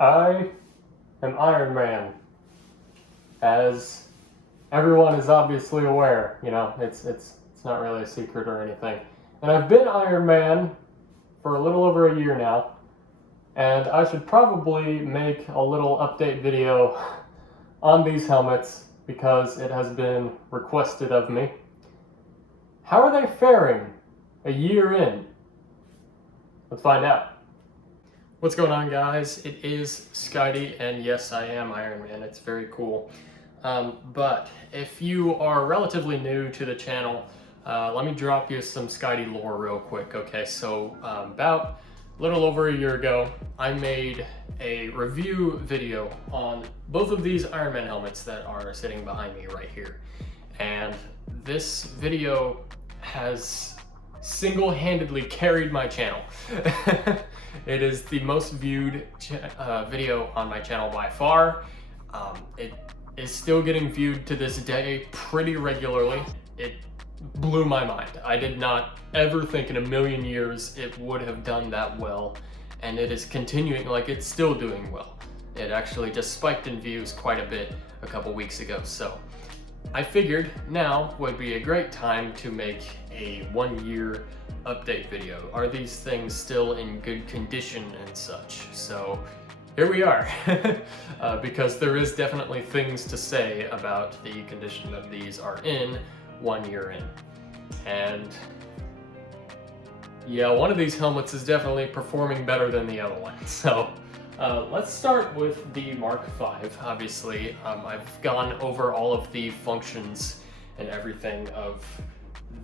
I am Iron Man, as everyone is obviously aware. You know, it's not really a secret or anything. And I've been Iron Man for a little over a year now, and I should probably make a little update video on these helmets because it has been requested of me. How are they faring a year in? Let's find out. What's going on, guys? It is Skydie, and yes, I am Iron Man. It's very cool. But if you are relatively new to the channel, let me drop you some Skydie lore real quick. Okay, so about a little over a year ago, I made a review video on both of these Iron Man helmets that are sitting behind me right here. And this video has single-handedly carried my channel. It is the most viewed video on my channel by far. It is still getting viewed to this day pretty regularly. It blew my mind. I did not ever think in a million years it would have done that well, and it is continuing, like it's still doing well. It actually just spiked in views quite a bit a couple weeks ago, so I figured now would be a great time to make a 1-year update video. Are these things still in good condition and such? So here we are, because there is definitely things to say about the condition that these are in 1 year in. And yeah, one of these helmets is definitely performing better than the other one. So let's start with the Mark V. Obviously, I've gone over all of the functions and everything of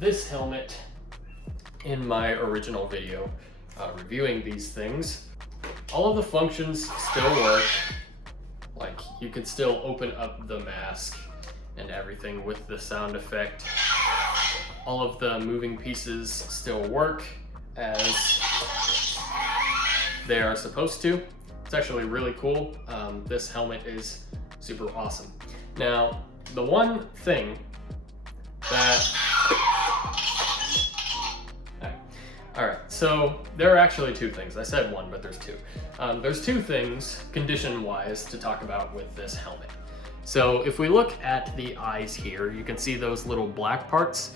this helmet in my original video reviewing these things. All of the functions still work. Like, you could still open up the mask and everything with the sound effect. All of the moving pieces still work as they are supposed to. It's actually really cool. This helmet is super awesome. Now, the one thing that... Alright, so there are actually two things. I said one, but there's two. There's two things, condition-wise, to talk about with this helmet. So if we look at the eyes here, you can see those little black parts.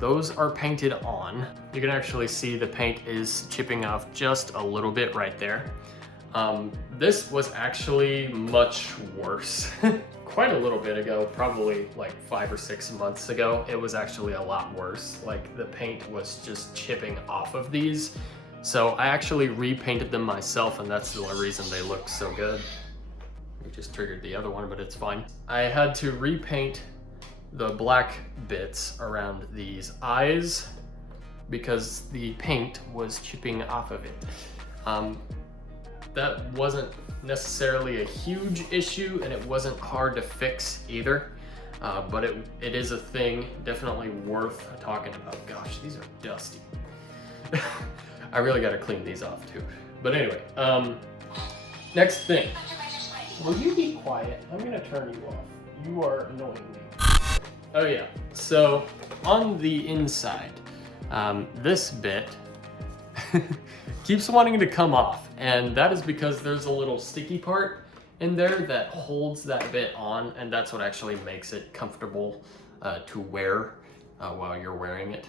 Those are painted on. You can actually see the paint is chipping off just a little bit right there. This was actually much worse. Quite a little bit ago, probably like 5 or 6 months ago, it was actually a lot worse. Like, the paint was just chipping off of these. So I actually repainted them myself, and that's the only reason they look so good. We just triggered the other one, but it's fine. I had to repaint the black bits around these eyes because the paint was chipping off of it. That wasn't necessarily a huge issue, and it wasn't hard to fix either, but it is a thing definitely worth talking about. Gosh, these are dusty. I really got to clean these off too. But anyway, next thing. Will you be quiet? I'm gonna turn you off. You are annoying me. Oh yeah, so on the inside, this bit keeps wanting to come off, and that is because there's a little sticky part in there that holds that bit on, and that's what actually makes it comfortable to wear while you're wearing it.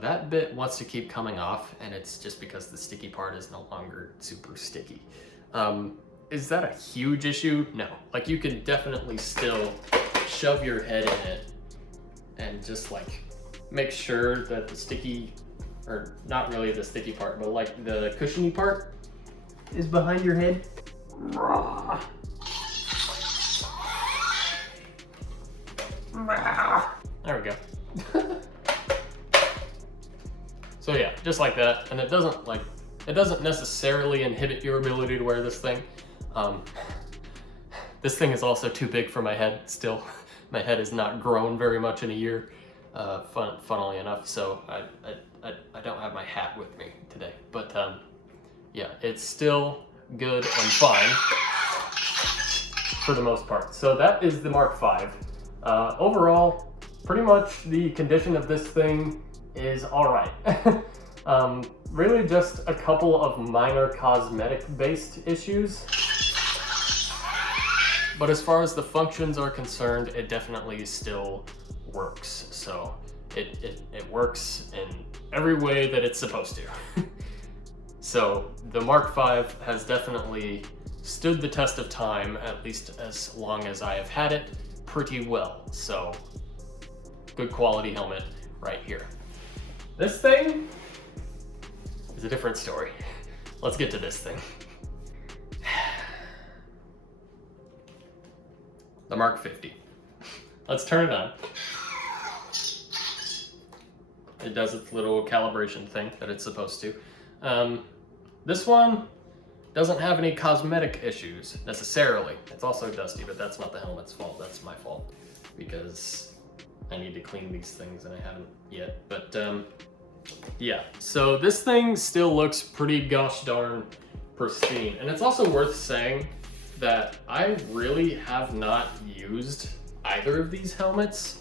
That bit wants to keep coming off, and it's just because the sticky part is no longer super sticky. Is that a huge issue? No. Like, you can definitely still shove your head in it and just like make sure that the sticky, or not really the sticky part, but like the cushiony part is behind your head. There we go. So yeah, just like that, and it doesn't necessarily inhibit your ability to wear this thing. This thing is also too big for my head still. My head has not grown very much in a year, funnily enough, so I don't have my hat with me today. But yeah, it's still good and fine for the most part. So that is the Mark V. Overall, pretty much the condition of this thing is all right. really just a couple of minor cosmetic-based issues. But as far as the functions are concerned, it definitely still works. So it works in every way that it's supposed to. So the Mark V has definitely stood the test of time, at least as long as I have had it, pretty well. So good quality helmet right here. This thing is a different story. Let's get to this thing. The Mark 50. Let's turn it on. It does its little calibration thing that it's supposed to. This one doesn't have any cosmetic issues necessarily. It's also dusty, but that's not the helmet's fault. That's my fault because I need to clean these things and I haven't yet. But yeah, so this thing still looks pretty gosh darn pristine. And it's also worth saying that I really have not used either of these helmets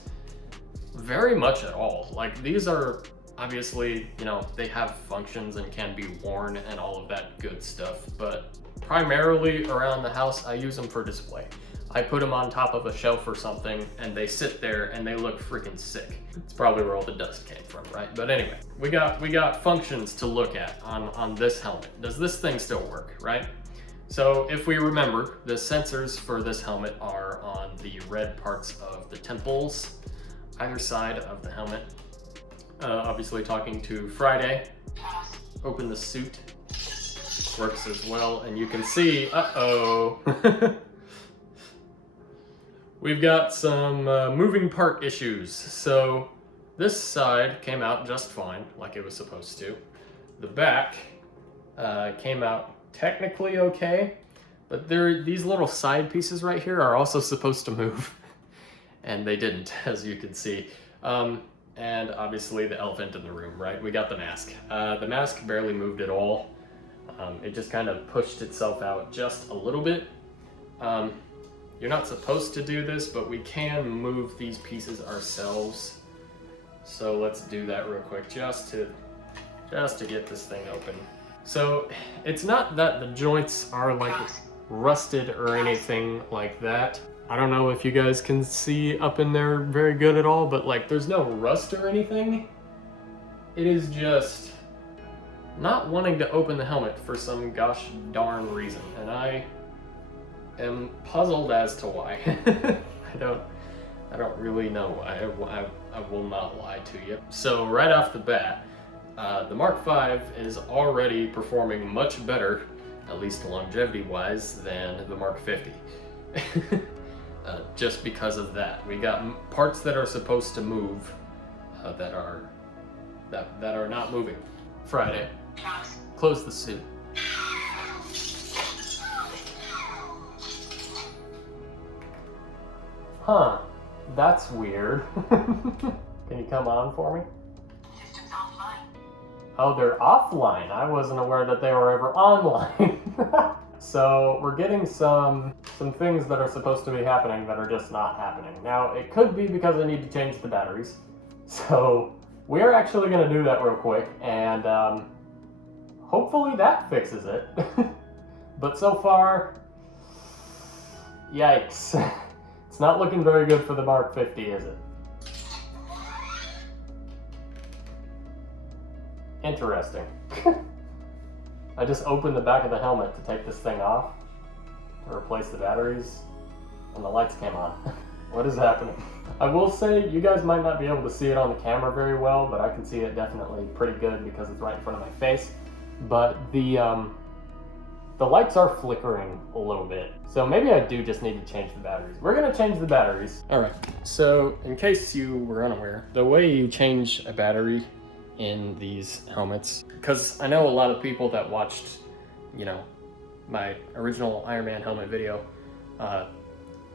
very much at all. Like, these are obviously, you know, they have functions and can be worn and all of that good stuff, but primarily around the house I use them for display. I put them on top of a shelf or something and they sit there and they look freaking sick. It's probably where all the dust came from, right? But anyway, we got functions to look at on this helmet. Does this thing still work, right? So if we remember, the sensors for this helmet are on the red parts of the temples, either side of the helmet. Obviously talking to Friday, open the suit, works as well, and you can see, we've got some moving part issues. So this side came out just fine, like it was supposed to. The back came out technically okay, but these little side pieces right here are also supposed to move, and they didn't, as you can see. And obviously the elephant in the room, right? We got the mask. The mask barely moved at all. It just kind of pushed itself out just a little bit. You're not supposed to do this, but we can move these pieces ourselves. So let's do that real quick, just to get this thing open. So it's not that the joints are like rusted or anything like that. I don't know if you guys can see up in there very good at all, but like there's no rust or anything. It is just not wanting to open the helmet for some gosh darn reason. And I am puzzled as to why. I don't really know why. I will not lie to you. So right off the bat, the Mark V is already performing much better, at least longevity-wise, than the Mark 50. Just because of that. We got parts that are supposed to move that are not moving. Friday, close the suit. Huh, that's weird. Can you come on for me? Oh, they're offline. I wasn't aware that they were ever online. So we're getting some things that are supposed to be happening that are just not happening. Now, it could be because I need to change the batteries. So we're actually gonna do that real quick, and hopefully that fixes it. But so far, yikes. It's not looking very good for the Mark 50, is it? Interesting. I just opened the back of the helmet to take this thing off, to replace the batteries, and the lights came on. What is happening? I will say, you guys might not be able to see it on the camera very well, but I can see it definitely pretty good because it's right in front of my face. But the lights are flickering a little bit, so maybe I do just need to change the batteries. We're gonna change the batteries. All right, so in case you were unaware, the way you change a battery in these helmets, because I know a lot of people that watched, you know, my original Iron Man helmet video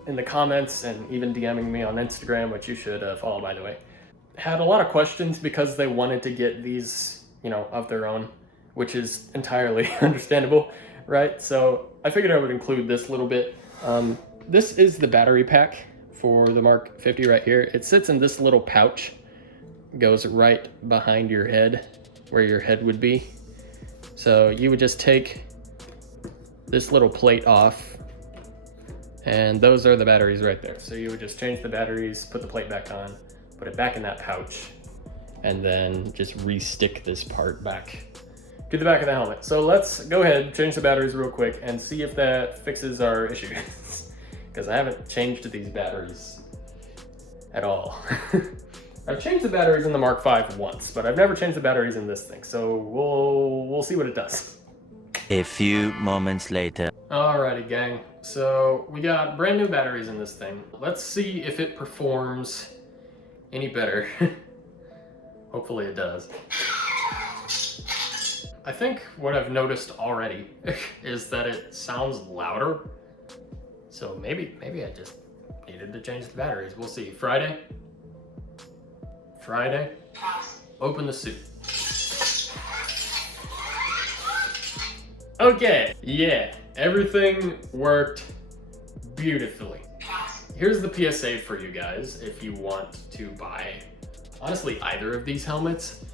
in the comments and even DMing me on Instagram, which you should follow, by the way, had a lot of questions because they wanted to get these, you know, of their own, which is entirely understandable, right? So I figured I would include this little bit. This is the battery pack for the Mark 50 right here. It sits in this little pouch, goes right behind your head, where your head would be. So you would just take this little plate off, and those are the batteries right there. So you would just change the batteries, put the plate back on, put it back in that pouch, and then just re-stick this part back to the back of the helmet. So let's go ahead, change the batteries real quick and see if that fixes our issues. Because I haven't changed these batteries at all. I've changed the batteries in the Mark V once, but I've never changed the batteries in this thing. So we'll see what it does. A few moments later. Alrighty, gang. So we got brand new batteries in this thing. Let's see if it performs any better. Hopefully it does. I think what I've noticed already is that it sounds louder. So maybe I just needed to change the batteries. We'll see. Friday. Open the suit. Okay, yeah, everything worked beautifully. Here's the PSA for you guys if you want to buy, honestly, either of these helmets.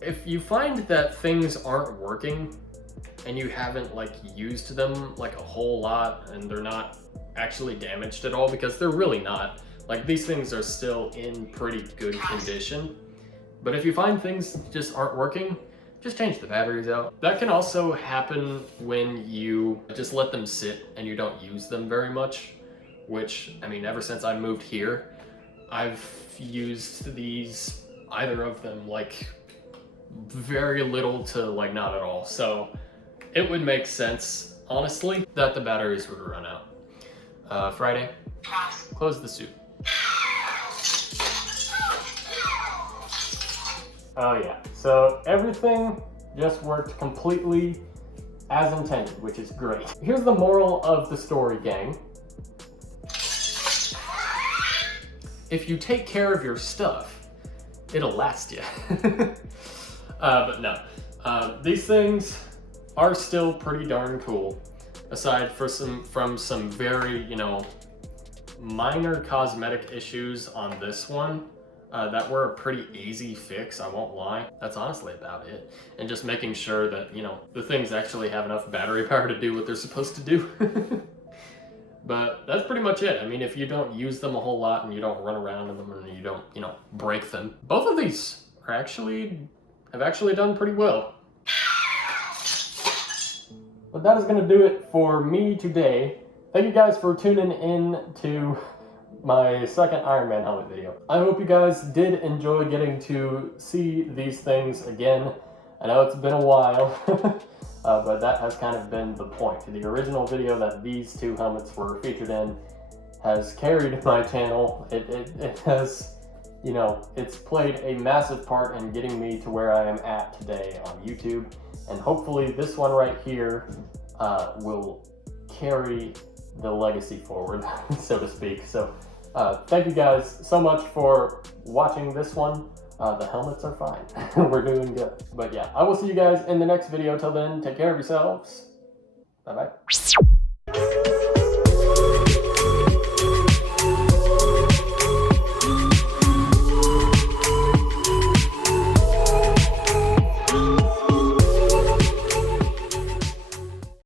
If you find that things aren't working and you haven't like used them like a whole lot and they're not actually damaged at all, because they're really not. Like, these things are still in pretty good condition. But if you find things just aren't working, just change the batteries out. That can also happen when you just let them sit and you don't use them very much, which, I mean, ever since I moved here, I've used these, either of them, like very little to like not at all. So it would make sense, honestly, that the batteries would run out. Friday, close the suit. Oh yeah, so everything just worked completely as intended, which is great. Here's the moral of the story, gang. If you take care of your stuff, it'll last you. But no, these things are still pretty darn cool, aside from some very, you know, minor cosmetic issues on this one. That were a pretty easy fix, I won't lie. That's honestly about it. And just making sure that, you know, the things actually have enough battery power to do what they're supposed to do. But that's pretty much it. I mean, if you don't use them a whole lot and you don't run around in them and you don't, you know, break them, both of these are have actually done pretty well. But that is going to do it for me today. Thank you guys for tuning in to my second Iron Man helmet video. I hope you guys did enjoy getting to see these things again. I know it's been a while, but that has kind of been the point. The original video that these two helmets were featured in has carried my channel. It has, you know, it's played a massive part in getting me to where I am at today on YouTube. And hopefully this one right here will carry the legacy forward, so to speak. So thank you guys so much for watching this one. The helmets are fine. We're doing good. But yeah, I will see you guys in the next video. Till then, take care of yourselves. Bye-bye.